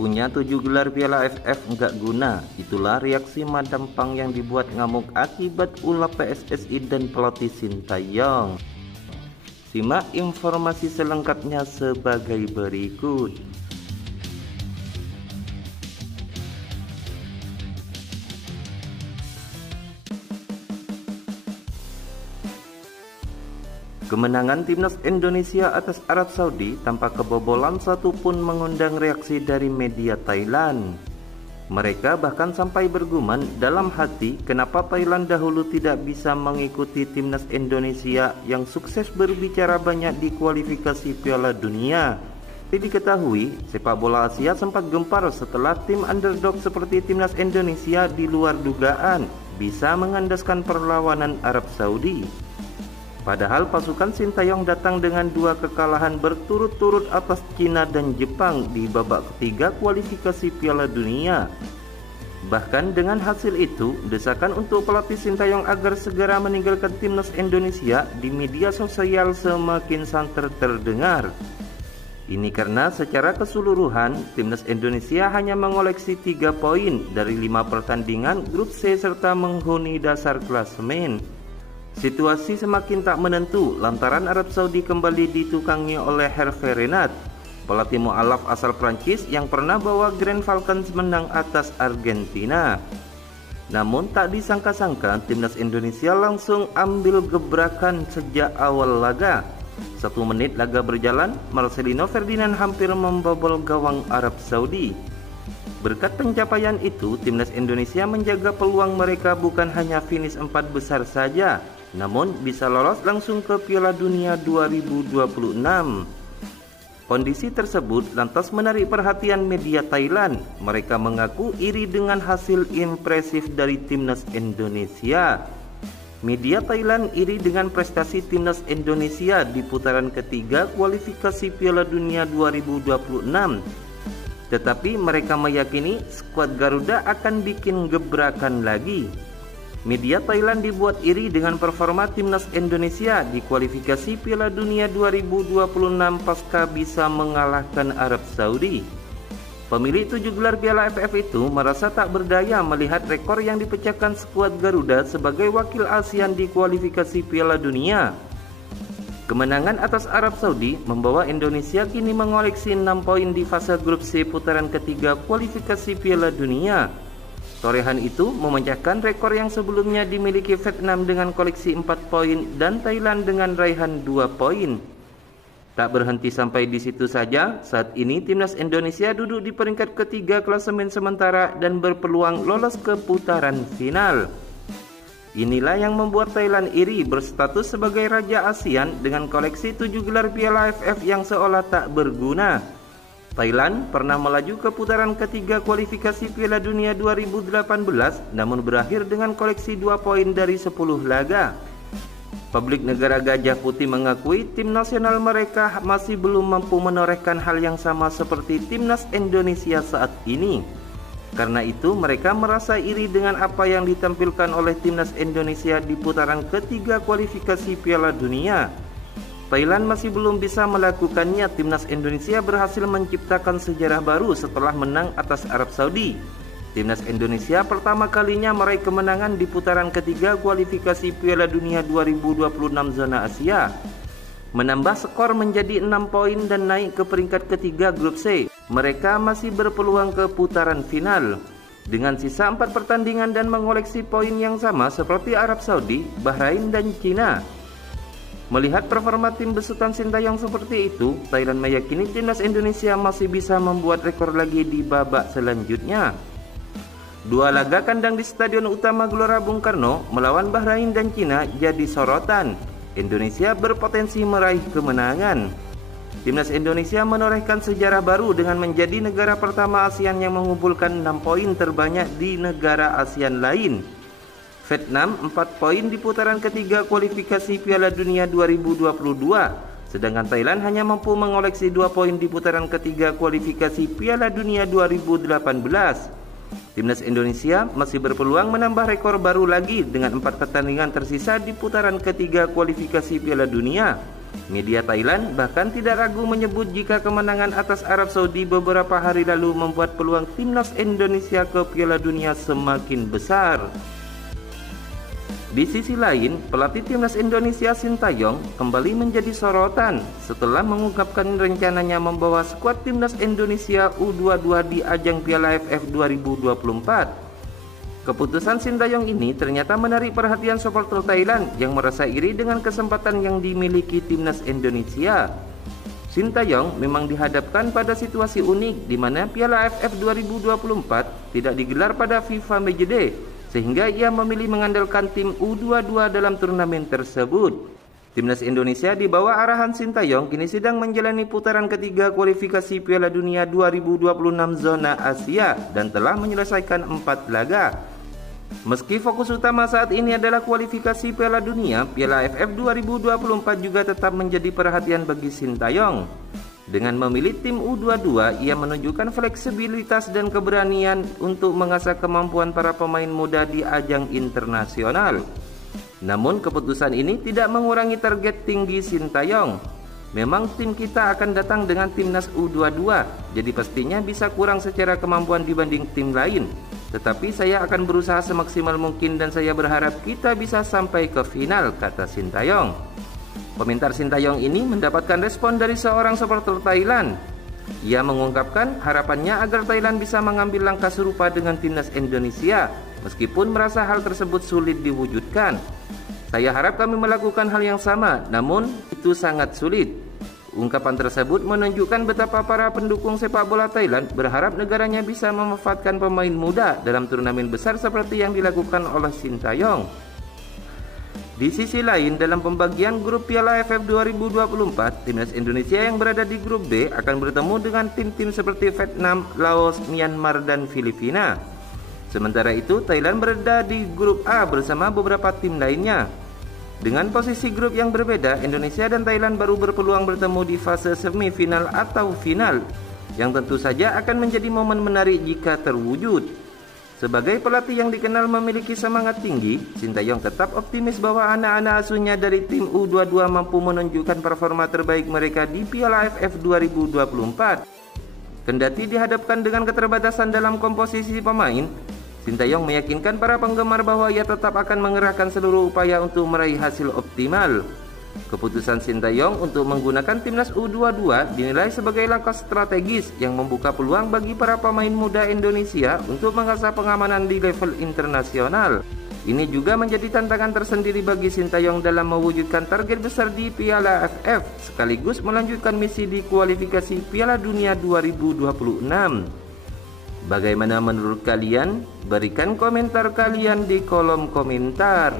Punya 7 gelar Piala AFF nggak guna, itulah reaksi Madam Pang yang dibuat ngamuk akibat ulah PSSI dan pelatih Sintayong. Simak informasi selengkapnya sebagai berikut. Kemenangan timnas Indonesia atas Arab Saudi tanpa kebobolan satupun mengundang reaksi dari media Thailand. Mereka bahkan sampai bergumam dalam hati kenapa Thailand dahulu tidak bisa mengikuti timnas Indonesia yang sukses berbicara banyak di kualifikasi Piala Dunia. Diketahui, sepak bola Asia sempat gempar setelah tim underdog seperti timnas Indonesia di luar dugaan bisa mengandaskan perlawanan Arab Saudi. Padahal pasukan Sintayong datang dengan 2 kekalahan berturut-turut atas Cina dan Jepang di babak ketiga kualifikasi Piala Dunia. Bahkan dengan hasil itu, desakan untuk pelatih Sintayong agar segera meninggalkan timnas Indonesia di media sosial semakin santer terdengar. Ini karena secara keseluruhan, timnas Indonesia hanya mengoleksi 3 poin dari 5 pertandingan grup C serta menghuni dasar klasemen. Situasi semakin tak menentu lantaran Arab Saudi kembali ditukangi oleh Hervé Renard, pelatih mualaf asal Prancis yang pernah bawa Grand Falcons menang atas Argentina. Namun tak disangka-sangka timnas Indonesia langsung ambil gebrakan sejak awal laga. 1 menit laga berjalan, Marcelino Ferdinand hampir membobol gawang Arab Saudi. Berkat pencapaian itu, timnas Indonesia menjaga peluang mereka bukan hanya finish 4 besar saja, namun bisa lolos langsung ke Piala Dunia 2026. Kondisi tersebut lantas menarik perhatian media Thailand. Mereka mengaku iri dengan hasil impresif dari timnas Indonesia. Media Thailand iri dengan prestasi timnas Indonesia di putaran ketiga kualifikasi Piala Dunia 2026. Tetapi mereka meyakini skuad Garuda akan bikin gebrakan lagi. Media Thailand dibuat iri dengan performa timnas Indonesia di kualifikasi Piala Dunia 2026 pasca bisa mengalahkan Arab Saudi. Pemilik 7 gelar Piala AFF itu merasa tak berdaya melihat rekor yang dipecahkan skuad Garuda sebagai wakil ASEAN di kualifikasi Piala Dunia. Kemenangan atas Arab Saudi membawa Indonesia kini mengoleksi 6 poin di fase grup C putaran ketiga kualifikasi Piala Dunia. Torehan itu memecahkan rekor yang sebelumnya dimiliki Vietnam dengan koleksi 4 poin dan Thailand dengan raihan 2 poin. Tak berhenti sampai di situ saja, saat ini timnas Indonesia duduk di peringkat ketiga klasemen sementara dan berpeluang lolos ke putaran final. Inilah yang membuat Thailand iri berstatus sebagai Raja ASEAN dengan koleksi 7 gelar Piala AFF yang seolah tak berguna. Thailand pernah melaju ke putaran ketiga kualifikasi Piala Dunia 2018 namun berakhir dengan koleksi 2 poin dari 10 laga. Publik negara Gajah Putih mengakui tim nasional mereka masih belum mampu menorehkan hal yang sama seperti timnas Indonesia saat ini. Karena itu mereka merasa iri dengan apa yang ditampilkan oleh timnas Indonesia di putaran ketiga kualifikasi Piala Dunia. Thailand masih belum bisa melakukannya. Timnas Indonesia berhasil menciptakan sejarah baru setelah menang atas Arab Saudi. Timnas Indonesia pertama kalinya meraih kemenangan di putaran ketiga kualifikasi Piala Dunia 2026 zona Asia. Menambah skor menjadi 6 poin dan naik ke peringkat ketiga grup C. Mereka masih berpeluang ke putaran final. Dengan sisa 4 pertandingan dan mengoleksi poin yang sama seperti Arab Saudi, Bahrain dan Cina. Melihat performa tim besutan Sintayong seperti itu, Thailand meyakini timnas Indonesia masih bisa membuat rekor lagi di babak selanjutnya. 2 laga kandang di Stadion Utama Gelora Bung Karno melawan Bahrain dan Cina jadi sorotan. Indonesia berpotensi meraih kemenangan. Timnas Indonesia menorehkan sejarah baru dengan menjadi negara pertama ASEAN yang mengumpulkan 6 poin terbanyak di negara ASEAN lain. Vietnam 4 poin di putaran ketiga kualifikasi Piala Dunia 2022, sedangkan Thailand hanya mampu mengoleksi 2 poin di putaran ketiga kualifikasi Piala Dunia 2018. Timnas Indonesia masih berpeluang menambah rekor baru lagi dengan 4 pertandingan tersisa di putaran ketiga kualifikasi Piala Dunia. Media Thailand bahkan tidak ragu menyebut jika kemenangan atas Arab Saudi beberapa hari lalu membuat peluang timnas Indonesia ke Piala Dunia semakin besar. Di sisi lain, pelatih timnas Indonesia Sintayong kembali menjadi sorotan setelah mengungkapkan rencananya membawa skuad timnas Indonesia U22 di ajang Piala AFF 2024. Keputusan Sintayong ini ternyata menarik perhatian supporter Thailand yang merasa iri dengan kesempatan yang dimiliki timnas Indonesia. Sintayong memang dihadapkan pada situasi unik di mana Piala AFF 2024 tidak digelar pada FIFA Matchday, sehingga ia memilih mengandalkan tim U22 dalam turnamen tersebut. Timnas Indonesia di bawah arahan Sintayong kini sedang menjalani putaran ketiga kualifikasi Piala Dunia 2026 zona Asia dan telah menyelesaikan 4 laga. Meski fokus utama saat ini adalah kualifikasi Piala Dunia, Piala AFF 2024 juga tetap menjadi perhatian bagi Sintayong. Dengan memilih tim U22, ia menunjukkan fleksibilitas dan keberanian untuk mengasah kemampuan para pemain muda di ajang internasional. Namun keputusan ini tidak mengurangi target tinggi Sintayong. Memang tim kita akan datang dengan timnas U22, jadi pastinya bisa kurang secara kemampuan dibanding tim lain. Tetapi saya akan berusaha semaksimal mungkin dan saya berharap kita bisa sampai ke final, kata Sintayong. Komentar Sintayong ini mendapatkan respon dari seorang supporter Thailand. Ia mengungkapkan harapannya agar Thailand bisa mengambil langkah serupa dengan timnas Indonesia, meskipun merasa hal tersebut sulit diwujudkan. Saya harap kami melakukan hal yang sama, namun itu sangat sulit. Ungkapan tersebut menunjukkan betapa para pendukung sepak bola Thailand berharap negaranya bisa memanfaatkan pemain muda dalam turnamen besar seperti yang dilakukan oleh Sintayong. Di sisi lain, dalam pembagian grup Piala AFF 2024, timnas Indonesia yang berada di grup B akan bertemu dengan tim-tim seperti Vietnam, Laos, Myanmar, dan Filipina. Sementara itu, Thailand berada di grup A bersama beberapa tim lainnya. Dengan posisi grup yang berbeda, Indonesia dan Thailand baru berpeluang bertemu di fase semifinal atau final, yang tentu saja akan menjadi momen menarik jika terwujud. Sebagai pelatih yang dikenal memiliki semangat tinggi, Sintayong tetap optimis bahwa anak-anak asuhnya dari tim U22 mampu menunjukkan performa terbaik mereka di Piala AFF 2024. Kendati dihadapkan dengan keterbatasan dalam komposisi pemain, Sintayong meyakinkan para penggemar bahwa ia tetap akan mengerahkan seluruh upaya untuk meraih hasil optimal. Keputusan Sintayong untuk menggunakan timnas U22 dinilai sebagai langkah strategis yang membuka peluang bagi para pemain muda Indonesia untuk mengasah pengamanan di level internasional. Ini juga menjadi tantangan tersendiri bagi Sintayong dalam mewujudkan target besar di Piala AFF, sekaligus melanjutkan misi di kualifikasi Piala Dunia 2026. Bagaimana menurut kalian? Berikan komentar kalian di kolom komentar.